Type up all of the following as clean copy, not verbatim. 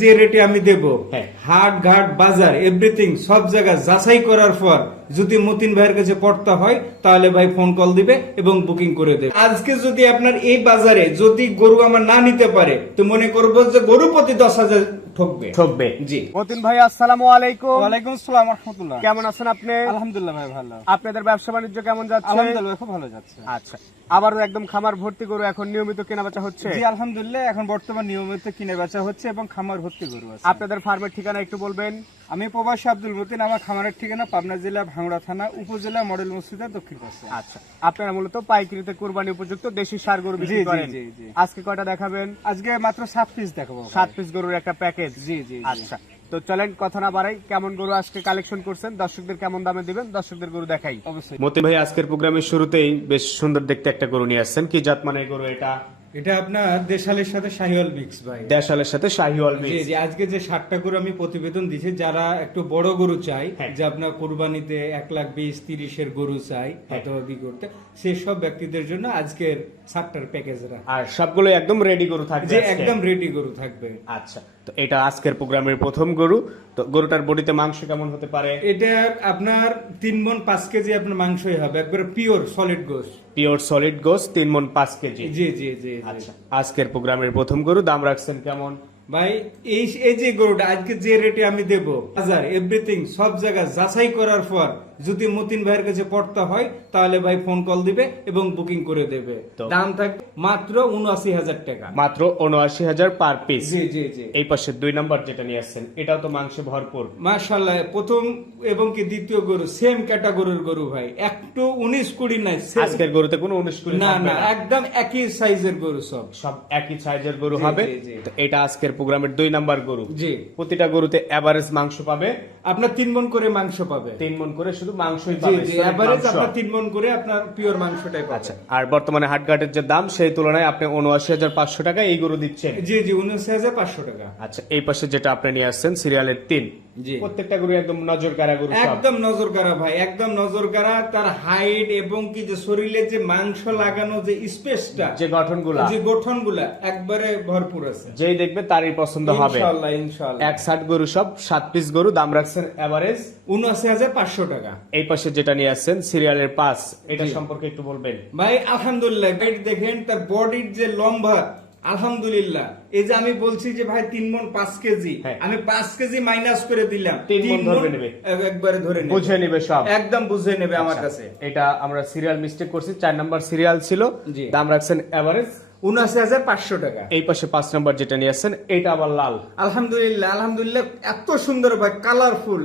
যে রেটে আমি দেব, হাট ঘাট বাজার এভরিথিং সব জায়গা যাচাই করার পর যদি মতিন ভাইয়ের কাছে পড়তা হয় তাহলে ভাই ফোন কল দিবে এবং বুকিং করে দেবে। আজকে যদি আপনার এই বাজারে যদি গরু আমার না নিতে পারে তো মনে করবো যে গরু প্রতি 10,000 ঠকবে। জি মতিন ভাই, আসসালামু আলাইকুম। ওয়ালাইকুম আসসালাম ওয়া রাহমাতুল্লাহ। কেমন আছেন আপনি? আলহামদুলিল্লাহ ভাই ভালো। আপনাদের ব্যবসা বাণিজ্য কেমন যাচ্ছে? আলহামদুলিল্লাহ খুব ভালো যাচ্ছে। আচ্ছা, আবারও একদম খামার ভর্তি গরু এখন নিয়মিত কেনা বেচা হচ্ছে? জি আলহামদুলিল্লাহ, এখন বর্তমান নিয়মিত কিনে বেচা হচ্ছে এবং খামার ভর্তি গরু আছে। আপনাদের ফার্মের ঠিকানা একটু বলবেন? আমি প্রবাসী আব্দুল মতিন, আমার খামারের ঠিকানা পাবনা জেলা ভাঙড়া থানা উপজেলা মডেল মসজিদের দক্ষিণ পাশে। আচ্ছা, আপনারা মূলত পাইকারিতে কুরবানি উপযুক্ত দেশি ষাঁড় গরু বিক্রি করেন? জি জি। আজকে কয়টা দেখাবেন? আজকে মাত্র 7 পিস দেখাবো। 7 পিস গরুর একটা প্যাকেজ? জি জি। আচ্ছা, তো চলেন কথা না বাড়াই, কেমন গরু আজকে কালেকশন করছেন, দর্শকদের কেমন দামে দিবেন, দর্শকদের গরু দেখাই। অবশ্যই। মতিন ভাই, আজকের প্রোগ্রামের শুরুতেই বেশ সুন্দর দেখতে একটা গরু নিয়ে আসছেন। কি জাত মানে গরু এটা? এটা আপনার দেশালের সাথে শাহিওয়াল মিক্স ভাই। দেশালের সাথে শাহিওয়াল জি মিক্স। জি। আজকে যে 60টা গরু আমি প্রতিবেদন দিছি, যারা একটু বড় গরু চাই, যে আপনার কুরবানিতে 1,20,30 এর গরু চাই অথবা বিক্রি করতে, সেই সব ব্যক্তিদের জন্য আজকের 60টার প্যাকেজ রাখা। আর সবগুলো একদম রেডি গরু থাকবে? যে একদম রেডি গরু থাকবে। আচ্ছা, তো এটা আজকের প্রোগ্রামের প্রথম গরু। তো গরুটার বডিতে মাংস কেমন হতে পারে? এটা আপনার 3 মণ 5 কেজি আপনার মাংসই হবে, একবারে পিওর সলিড গোশত। পিওর সলিড গোস 3 মণ 5 কেজি। জি জি জি। আচ্ছা, আজকের প্রোগ্রামের প্রথম গরু, দাম রাখছেন কেমন? ভাই এই যে গরুটা আজকে যে রেটে আমি দেব, বাজার এভরিথিং সব জায়গা যাচাই করার পর যদি মতিন ভাইয়ের কাছে পড়তা হয় তাহলে ভাই ফোন কল দিবে এবং বুকিং করে দেবে। দাম থাকবে মাত্র 79,000 টাকা। মাত্র 79,000 পার পিস। জি জি জি। এই পাশে 2 নাম্বার যেটা নিয়ে আসছেন, এটাও তো মাংসে ভরপুর। মাশাআল্লাহ, প্রথম এবং কি দ্বিতীয় গরু সেম ক্যাটাগরির গরু ভাই, একটু 19-20 নাই। আজকের গরুতে কোনো 19-20 না না, একদম একই সাইজের গরু, সব একই সাইজের গরু জি, হবে। জি, জি। তো এটা আজকের প্রোগ্রামের 2 নাম্বার গরু। জি। প্রতিটা গরুতে এভারেজ মাংস পাবে আপনার 3 মণ করে মাংস পাবে। 3 মণ করে শুধু মাংসই জি পাবে। জি, solid এভারেজ মাংস। আপনার 3 মণ করে আপনার পিওর মাংসটাই পাবে। আচ্ছা, আর বর্তমানে হাটঘাটের যে দাম সেই তুলনায় আপনি 79,500 টাকা এই গরু দিচ্ছেন? জি জি, 79,500 টাকা। আচ্ছা, এই পাশে যেটা আপনি নিয়ে আসছেন সিরিয়ালের 3, জি। প্রত্যেকটা গরু একদম নজর কাড়া গরু সব? একদম নজর কাড়া ভাই, একদম নজর কাড়া। তার হাইট এবং কি যে শরীরে যে মাংস লাগানো যে স্পেসটা, যে গঠনগুলা, যে গঠনগুলা একবারে ভরপুর আছে। যেই দেখবে তারই পছন্দ হবে ইনশাআল্লাহ ইনশাআল্লাহ। 160 গরু সব 7 পিস গরু, দাম রাখছেন এভারেজ 79,500 টাকা। এই পাশে যেটা নিয়ে আসছেন সিরিয়ালের 5, এটা সম্পর্কে একটু বলবেন? ভাই আলহামদুলিল্লাহ, ভাই দেখেন তার বডির যে লম্বা, আলহামদুলিল্লাহ। এই যে আমি বলছি যে ভাই 3 মণ 5 কেজি, আমি 5 কেজি মাইনাস করে দিলাম, 3 মণ ধরে নেবে, একবারে ধরে নেবে, বুঝে নেবে সব, একদম বুঝে নেবে আমার আচ্ছা, কাছে। এটা আমরা সিরিয়াল মিস্টেক করছি, 4 নাম্বার সিরিয়াল ছিল। জি। দাম রাখছেন এভারেজ 79,500 টাকা। এই পাশে 5 নাম্বার যেটা নিয়ে আসছেন, এটা আবার লাল। আলহামদুলিল্লাহ আলহামদুলিল্লাহ, এত সুন্দর ভাই কালারফুল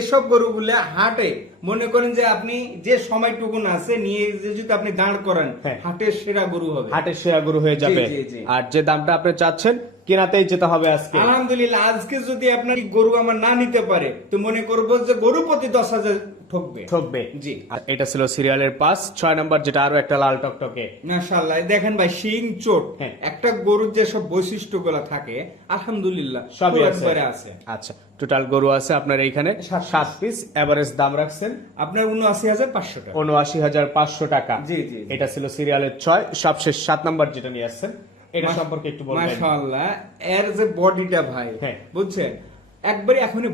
এসব গরুগুলো হাটে মনে করেন যে আপনি যে সময়টুকু আছে নিয়ে যে যদি আপনি দাঁড় করেন, হাটের সেরা গরু হবে, হাটের সেরা গরু হয়ে যাবে। জি, জি। আর যে দামটা আপনি চাচ্ছেন কেনাতেই যেতে হবে আজকে। আলহামদুলিল্লাহ, আজকে যদি আপনার গরু আমার না নিতে পারে তো মনে করবো যে গরু প্রতি 10,000 ঠকবে। জি। আর এটা ছিল সিরিয়ালের 5। 6 নাম্বার যেটা আরো একটা লাল টকটকে, মাশাআল্লাহ, দেখেন ভাই শিং চোট, একটা গরুর যে সব বৈশিষ্ট্যগুলো থাকে আলহামদুলিল্লাহ সবই একবারে আছে। আচ্ছা, টোটাল গরু আছে আপনার এইখানে 7 পিস, এভারেজ দাম রাখছেন আপনার 79,500 টাকা। 79,500 টাকা। জি জি। এটা ছিল সিরিয়ালের 6। সবশেষ 7 নাম্বার যেটা নিয়ে আসছেন, এটা সম্পর্কে একটু বলবেন? মাশাআল্লাহ, এর যে বডিটা ভাই, বুঝছেন একবারে এখনই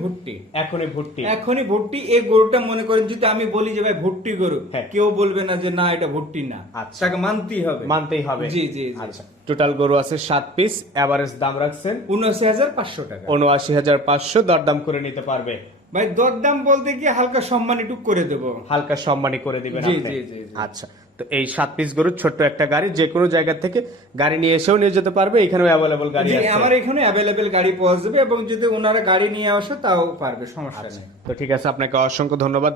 ভর্তি। এই গরুটা মনে করেন যদি আমি বলি যে ভাই ভর্তি গরু, কেউ বলবে না যে না এটা ভর্তি না, তাকে মানতেই হবে। জি জি। আচ্ছা, টোটাল গরু আছে 7 পিস, এভারেজ দাম রাখছেন 79,500 টাকা। 79,500, দরদাম করে নিতে পারবে? ভাই দরদাম বলতে কি হালকা সম্মান একটু করে দেব, হালকা সম্মানী করে দিবেন জি আপনি? জি জি। আচ্ছা, তো এই 7 পিস গরুর ছোট্ট একটা গাড়ি, যে কোনো জায়গা থেকে গাড়ি নিয়ে এসেও নিয়ে যেতে পারবে, এখানেও অ্যাভেলেবল গাড়ি আছে? আমার এখানে অ্যাভেলেবেল গাড়ি পাওয়া যাবে এবং যদি ওনারা গাড়ি নিয়ে আসে তাও পারবে, সমস্যা নেই। তো ঠিক আছে, আপনাকে অসংখ্য ধন্যবাদ।